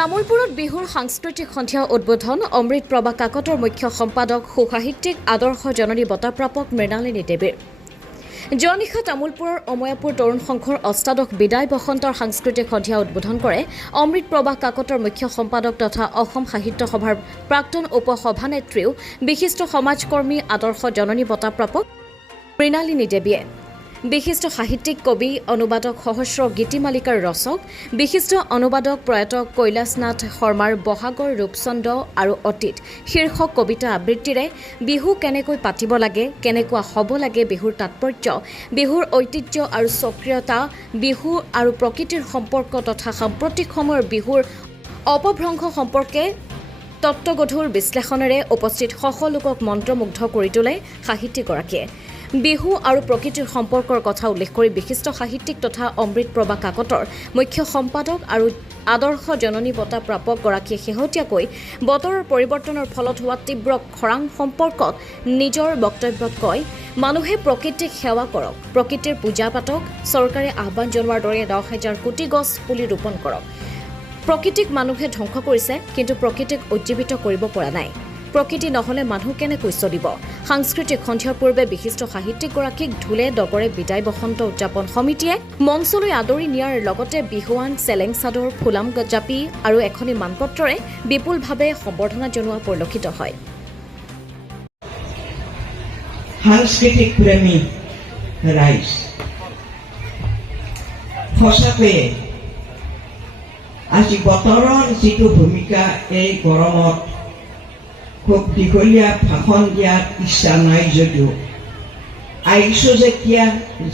তামুলপুৰত বিহুৰ সাংস্কৃতিক সন্ধিয়া উদ্বোধন অমৃত প্ৰভা কাকতৰ মুখ্য সম্পাদক সুসাহিত্যিক আদৰ্শ জননী বঁটাপ্ৰাপক মৃণালিনী দেৱীৰ যোৱা নিশা তামুলপুৰৰ অময়াপুৰ তৰুণ সংঘৰ অষ্টাদশ বিদায় বসন্তৰ সাংস্কৃতিক সন্ধিয়া উদ্বোধন কৰে অমৃত প্ৰভা কাকতৰ মুখ্য সম্পাদক তথা অসম সাহিত্য সভাৰ প্ৰাক্তন উপসভানেত্ৰীও বিশিষ্ট সমাজকৰ্মী আদৰ্শ জননী বঁটাপ্ৰাপক মৃণালিনী দেৱীয়ে। বিশিষ্ট সাহিত্যিক কবি অনুবাদক সহস্ৰ গীতিমালিকাৰ ৰচক বিশিষ্ট অনুবাদক প্ৰয়াত কৈলাশনাথ শৰ্মাৰ বহাগৰ ৰূপচন্দ আৰু অতীত শীৰ্ষক কবিতা আবৃত্তিৰে বিহু কেনেকৈ পাতিব লাগে, কেনেকুৱা হ'ব লাগে, বিহুৰ তাৎপৰ্য, বিহুৰ ঐতিহ্য আৰু স্বকীয়তা, বিহু আৰু প্ৰকৃতিৰ সম্পৰ্ক তথা সাম্প্ৰতিক সময়ৰ বিহুৰ অপভ্ৰংশ সম্পৰ্কে তত্ত্বগধুৰ বিশ্লেষণেৰে উপস্থিত সকলোকক মন্ত্ৰমুগ্ধ কৰি তোলে সাহিত্যিকগৰাকীয়ে। বিহু আৰু প্ৰকৃতিৰ সম্পৰ্কৰ কথা উল্লেখ কৰি বিশিষ্ট সাহিত্যিক তথা অমৃত প্ৰভা কাকতৰ মুখ্য সম্পাদক আৰু আদৰ্শ জননী বঁটা প্ৰাপকগৰাকীয়ে শেহতীয়াকৈ বতৰৰ পৰিৱৰ্তনৰ ফলত হোৱা তীব্ৰ খৰাং সম্পৰ্কত নিজৰ বক্তব্যত কয়, মানুহে প্ৰকৃতিক সেৱা কৰক, প্ৰকৃতিৰ পূজা পাতক, চৰকাৰে আহ্বান জনোৱাৰ দৰে 10,000 কোটি গছ পুলি ৰোপণ কৰক। প্ৰকৃতিক মানুহে ধ্বংস কৰিছে, কিন্তু প্ৰকৃতিক উজ্জীৱিত কৰিব পৰা নাই। প্ৰকৃতি নহলে মানুহ কেনেকৈ চলিব? সাংস্কৃতিক সন্ধিয়াৰ পূৰ্বে বিশিষ্ট সাহিত্যিকগৰাকীক ঢোলে ডগৰে বিদায় বসন্ত উদযাপন সমিতিয়ে মঞ্চলৈ আদৰি নিয়াৰ লগতে বিহুৱান, চেলেং চাদৰ, ফুলাম জাপি আৰু এখনি মানপত্ৰৰে বিপুলভাৱে সম্বৰ্ধনা জনোৱা পৰিলক্ষিত হয়। সাংস্কৃতিক প্ৰেমী ৰাইজ সঁচাকৈয়ে আজি বতৰৰ যিটো ভূমিকা এই গৰমত খুব দীঘলীয়া ভাষণ দিয়াৰ ইচ্ছা নাই যদিও আহিছোঁ যেতিয়া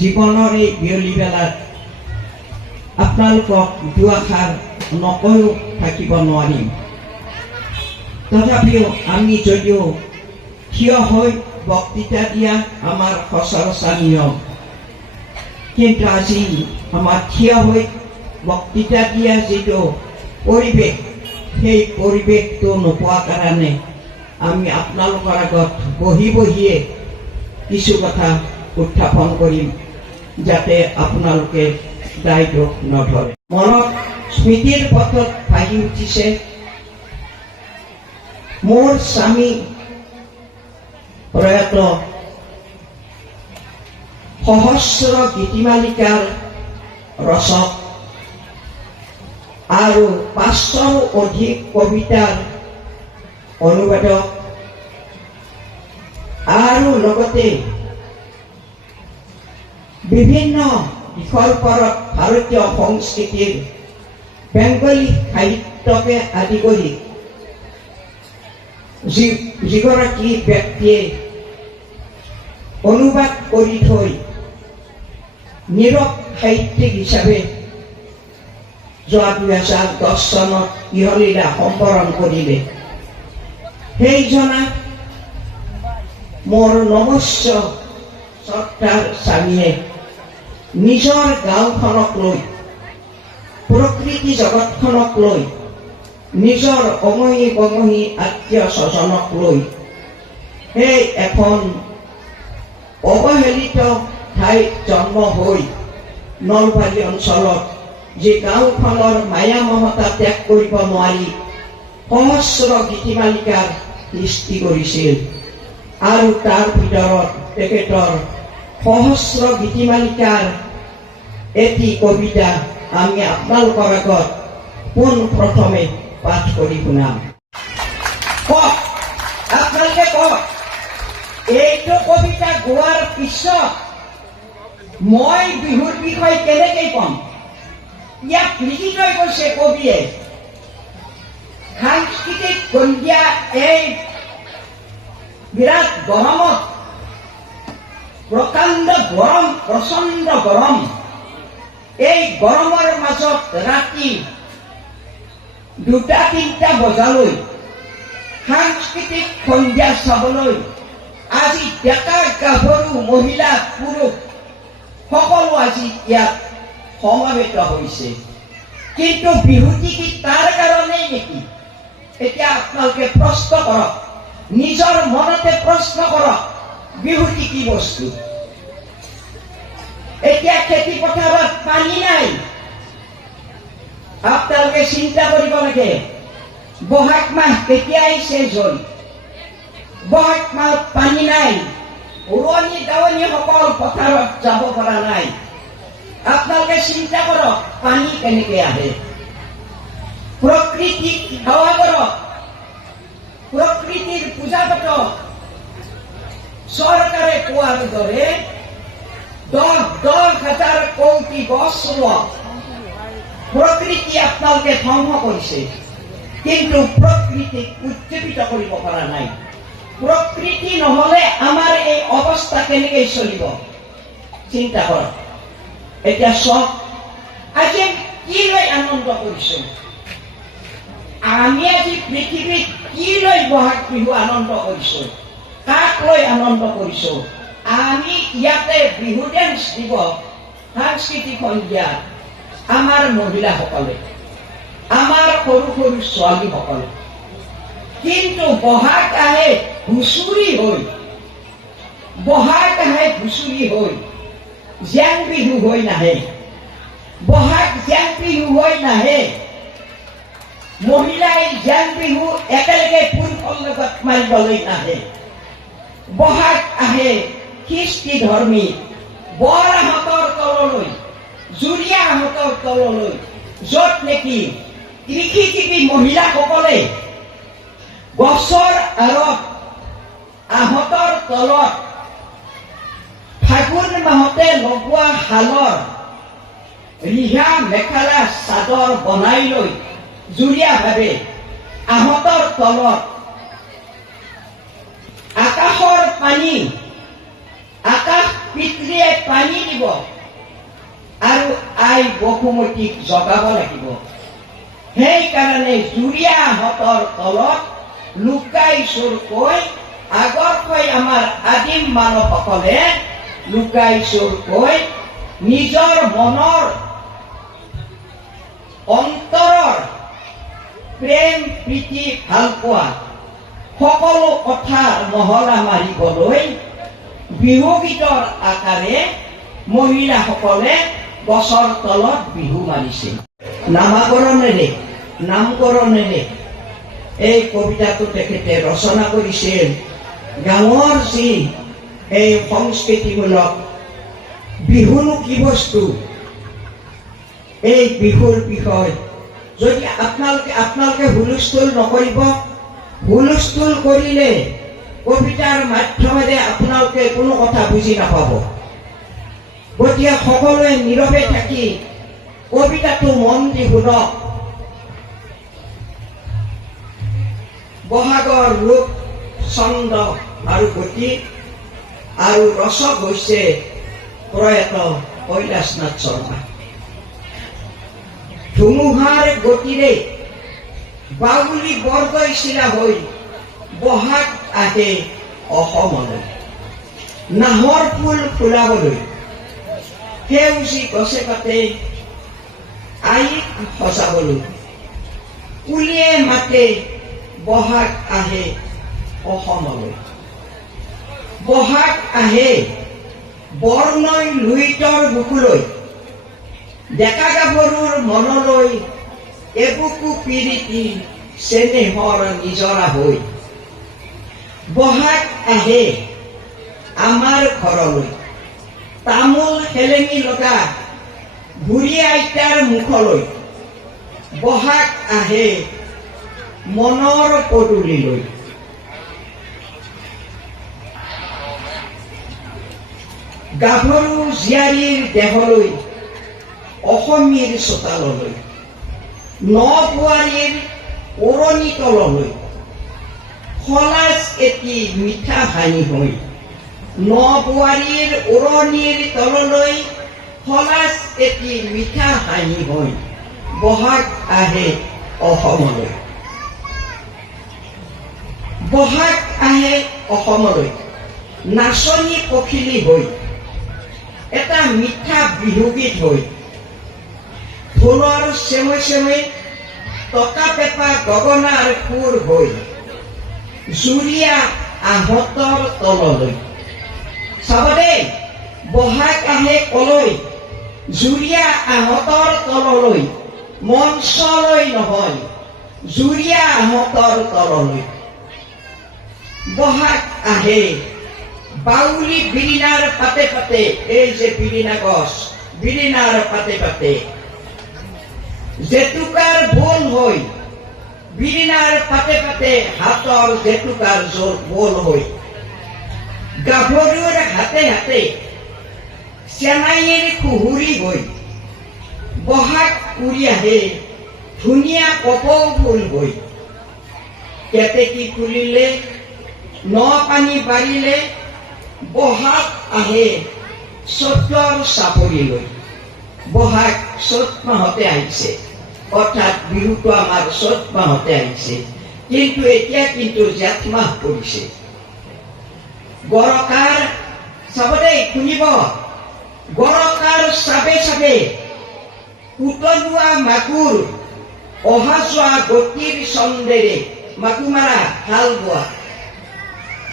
জীৱনৰ এই বিয়লি বেলাত আপোনালোকক দুআষাৰ নকৈও থাকিব নোৱাৰিম। তথাপিও আমি যদিও থিয় হৈ বক্তৃতা দিয়া আমাৰ সচৰাচৰ নিয়ম, কিন্তু আজি আমাৰ থিয় হৈ বক্তৃতা দিয়া যিটো পৰিৱেশ, সেই পৰিৱেশটো নোপোৱাৰ কাৰণে আমি আপোনালোকৰ আগত বহিয়ে কিছু কথা উত্থাপন কৰিম, যাতে আপোনালোকে দায় দোষ নধৰে। মনত স্মৃতিৰ পথত ভাহি উঠিছে মোৰ স্বামী প্ৰয়াত সহস্ৰ গীতিমালিকাৰ ৰচক আৰু 500ৰো অধিক কবিতাৰ অনুবাদক আৰু লগতে বিভিন্ন দিশৰ ওপৰত ভাৰতীয় সংস্কৃতিৰ বেংগলী সাহিত্যকে আদি কৰি যিগৰাকী ব্যক্তিয়ে অনুবাদ কৰি থৈ নীৰৱ সাহিত্যিক হিচাপে যোৱা 2010 চনত ইহলীলা সম্বৰণ কৰিলে, সেইজনা মোৰ নমস্য শ্ৰদ্ধাৰ স্বামীয়ে নিজৰ গাঁওখনক লৈ, প্ৰকৃতি জগতখনক লৈ, নিজৰ অমহী বমহী আত্মীয় স্বজনক লৈ সেই এখন অৱহেলিত ঠাইত জন্ম হৈ নলবাৰী অঞ্চলত যে গাঁওখনৰ মায়া মমতা ত্যাগ কৰিব নোৱাৰি সহস্ৰ গীতিমালিকাৰ সৃষ্টি কৰিছিল। আৰু তাৰ ভিতৰত তেখেতৰ সহস্ৰ গীতিমালিকাৰ এটি কবিতা আমি আপোনালোকৰ আগত পোন প্ৰথমে পাঠ কৰি শুনাম। আপোনালোকে কওক, এইটো কবিতা গোৱাৰ পিছত মই বিহুৰ বিষয়ে কেনেকে কম? ইয়াক লিখি থৈ গৈছে কবিয়ে। সাংস্কৃতিক সন্ধিয়া এই বিৰাট গৰমত, প্ৰকাণ্ড গৰম, প্ৰচণ্ড গৰম, এই গৰমৰ মাজত ৰাতি 2-3 বজালৈ সাংস্কৃতিক সন্ধিয়া চাবলৈ আজি ডেকা গাভৰু মহিলা পুৰুষ সকলো আজি ইয়াত সমাবেত হৈছে। কিন্তু বিহুটি কি তাৰ কাৰণেই নেকি? এতিয়া আপোনালোকে প্ৰশ্ন কৰক, নিজৰ মনতে প্ৰশ্ন কৰক, বিহুটি কি বস্তু? এতিয়া খেতি পথাৰত পানী নাই, আপোনালোকে চিন্তা কৰিব লাগে বহাগ মাহ কেতিয়াই শেষ হ'ল বহাগ মাহত পানী নাই উৰণি দাৱনীসকল পথাৰত যাব পৰা নাই আপোনালোকে চিন্তা কৰক পানী কেনেকৈ আহে প্ৰকৃতিক সেৱা কৰক প্ৰকৃতিৰ পূজা পাতক চৰকাৰে কোৱাৰ দৰে 10,000 কোটি গছ ৰোৱক প্ৰকৃতি আপোনালোকে ধ্বংস কৰিছে কিন্তু প্ৰকৃতিক উজ্জীৱিত কৰিব পৰা নাই প্ৰকৃতি নহলে আমাৰ এই অৱস্থা কেনেকৈ চলিব চিন্তা কৰক এতিয়া চাওক আজি কি লৈ আনন্দ কৰিছো আমি আজি পৃথিৱীত কি লৈ বহাগ বিহু আনন্দ কৰিছো কাক লৈ আনন্দ কৰিছো আমি ইয়াতে বিহু ডেন্স দিব সাংস্কৃতিক সন্ধিয়া আমাৰ মহিলাসকলে আমাৰ সৰু সৰু ছোৱালীসকলে কিন্তু বহাগ আহে হুঁচৰি হৈ বহাগ আহে হুঁচৰি হৈ জেং বিহু হৈ নাহে বহাগ জেং বিহু হৈ নাহে মহিলাই জেং বিহু একেলগে পুৰুষৰ লগত মাৰিবলৈ নাহে বহাগ আহে খ্ৰীষ্টী ধৰ্মী বৰহাতৰ তললৈ জুৰীয়াহঁতৰ তললৈ য'ত নেকি কৃষিজীৱী মহিলাসকলে গছৰ আঁৰত আহঁতৰ তলত ফাগুন মাহতে লগোৱা শালৰ ৰিহা মেখেলা চাদৰ বনাই লৈ জুৰীয়াভাৱে আহঁতৰ তলত আকাশৰ পানী আকাশ পিতৃয়ে পানী দিব আৰু আই বসুমতীক জগাব লাগিব সেইকাৰণে জুৰীয়াহঁতৰ তলত লুকাই চুৰকৈ আগতকৈ আমাৰ আদিম মানৱসকলে লুকাই চুৰকৈ নিজৰ মনৰ অন্তৰৰ প্ৰেম প্ৰীতি ভালপোৱা সকলো কথা মহলা মাৰিবলৈ বিহু গীতৰ আকাৰে মহিলাসকলে গছৰ তলত বিহু মাৰিছে নামকৰণেৰে এই কবিতাটো তেখেতে ৰচনা কৰিছিল গাঁৱৰ যি এই সংস্কৃতিমূলক বিহুনো কি বস্তু এই বিহুৰ বিষয় যদি আপোনালোকে হুলস্থুল নকৰিব হুলস্থুল কৰিলে কবিতাৰ মাধ্যমেৰে আপোনালোকে কোনো কথা বুজি নাপাব গতিকে সকলোৱে নীৰৱে থাকি কবিতাটো মন দি শুনক বহাগৰ ৰূপ ছন্দ আৰু গতি আৰু ৰচক হৈছে প্ৰয়াত কৈলাশনাথ শৰ্মা ধুমুহাৰ গতিৰে বাউলী বৰদৈচিলা হৈ বহাগ আহে অসমলৈ নাহৰ ফুল ফুলাবলৈ সেউজী গছে পাতে আইক সজাবলৈ কুলিয়ে মাতে বহাগ আহে অসমলৈ বহাগ আহে বৰ্ণই লুইতৰ বুকুলৈ ডেকা গাভৰুৰ মনলৈ এবুকু পিৰিতি চেনেহৰ নিজৰা হৈ বহাগ আহে আমাৰ ঘৰলৈ তামোল হেলেঙি লগা বুঢ়ী আইতাৰ মুখলৈ বহাগ আহে মনৰ পদূলিলৈ গাভৰু জীয়াৰীৰ দেহলৈ অসমীৰ চোতাললৈ ন বোৱাৰীৰ ওৰণি তললৈ খলাচ এটি মিঠা হাঁহি হৈ ন বোৱাৰীৰ ওৰণিৰ তললৈ খলাচ এটি মিঠা হাঁহি হৈ বহাগ আহে অসমলৈ বহাগ আহে অসমলৈ নাচনি পখিলি হৈ এটা মিঠা বিহুগীত হৈ ঢোলৰ চেমৈ চেমৈ টকা পেপা গগনাৰ সুৰ হৈ জুৰীয়া আহঁতৰ তললৈ চাব দেই বহাগ আহে কলৈ জুৰীয়া আহঁতৰ তললৈ মঞ্চলৈ নহয় জুৰীয়া আহঁতৰ তললৈ। বহাগ আহে বাউলী বিৰিণাৰ পাতে পাতে, এই যে বিৰিণা গছ, বিৰিণাৰ পাতে পাতে জেতুকাৰ বোল হৈ, বিৰিণাৰ পাতে পাতে হাতৰ জেতুকাৰ বোল হৈ, গাভৰুৰ হাতে হাতে চেনাইৰ কুহুৰি হৈ, বহাগ উৰি আহে ধুনীয়া কপৌ ফুল হৈ। কেতেকী ফুলিলে ন পানী বাঢ়িলে, বহাগ আহে চৈতৰ চাপৰিলৈ। বহাগ চ'ত মাহতে আহিছে, অৰ্থাৎ বিহুটো আমাৰ চ'ত মাহতে আহিছে, কিন্তু এতিয়া কিন্তু জেঠ মাহ পৰিছে। গৰকাৰ চাব দেই, শুনিব, গৰকাৰ চাবে চাবে উতলোৱা মাকুৰ অহা যোৱা গতিৰ চন্দেৰে, মাকু মাৰা হাল বোৱা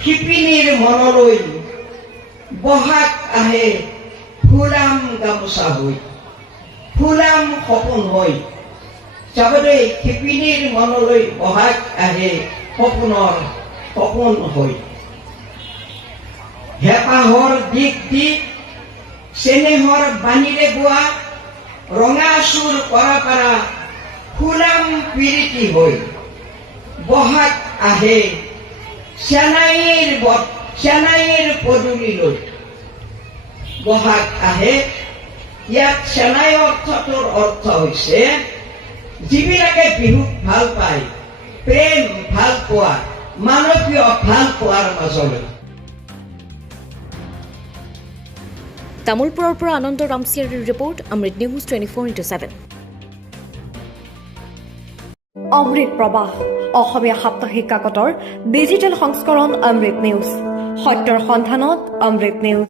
শিপিনীৰ মনলৈ বহাগ আহে ফুলাম গামোচা হৈ, ফুলাম সপোন হৈ। চাব দেই, শিপিনীৰ মনলৈ বহাগ আহে সপোনৰ সপোন হৈ। হেঁপাহৰ দিক দিক চেনেহৰ বাণীৰে বোৱা ৰঙা চুৰ পৰা পাৰা ফুলাম পিৰিতি হৈ। বহাগ আহে চেনাইৰ পদূলিলৈ। বহাগ আহে, ইয়াত চেনাই অৰ্থটোৰ অৰ্থ হৈছে যিবিলাকে বিহুক ভাল পায়, প্ৰেম ভাল পোৱা, মানৱীয় ভাল পোৱাৰ মাজলৈ। তামোলপুৰৰ পৰা আনন্দ ৰামচিয়াৰীৰ ৰিপৰ্ট, অমৃত নিউজ 24/7। অমৃত প্ৰবাহ অসমীয়া সাপ্তাহিক কাকতৰ ডিজিটেল সংস্কৰণ অমৃত নিউজ, সত্যৰ সন্ধানত অমৃত নিউজ।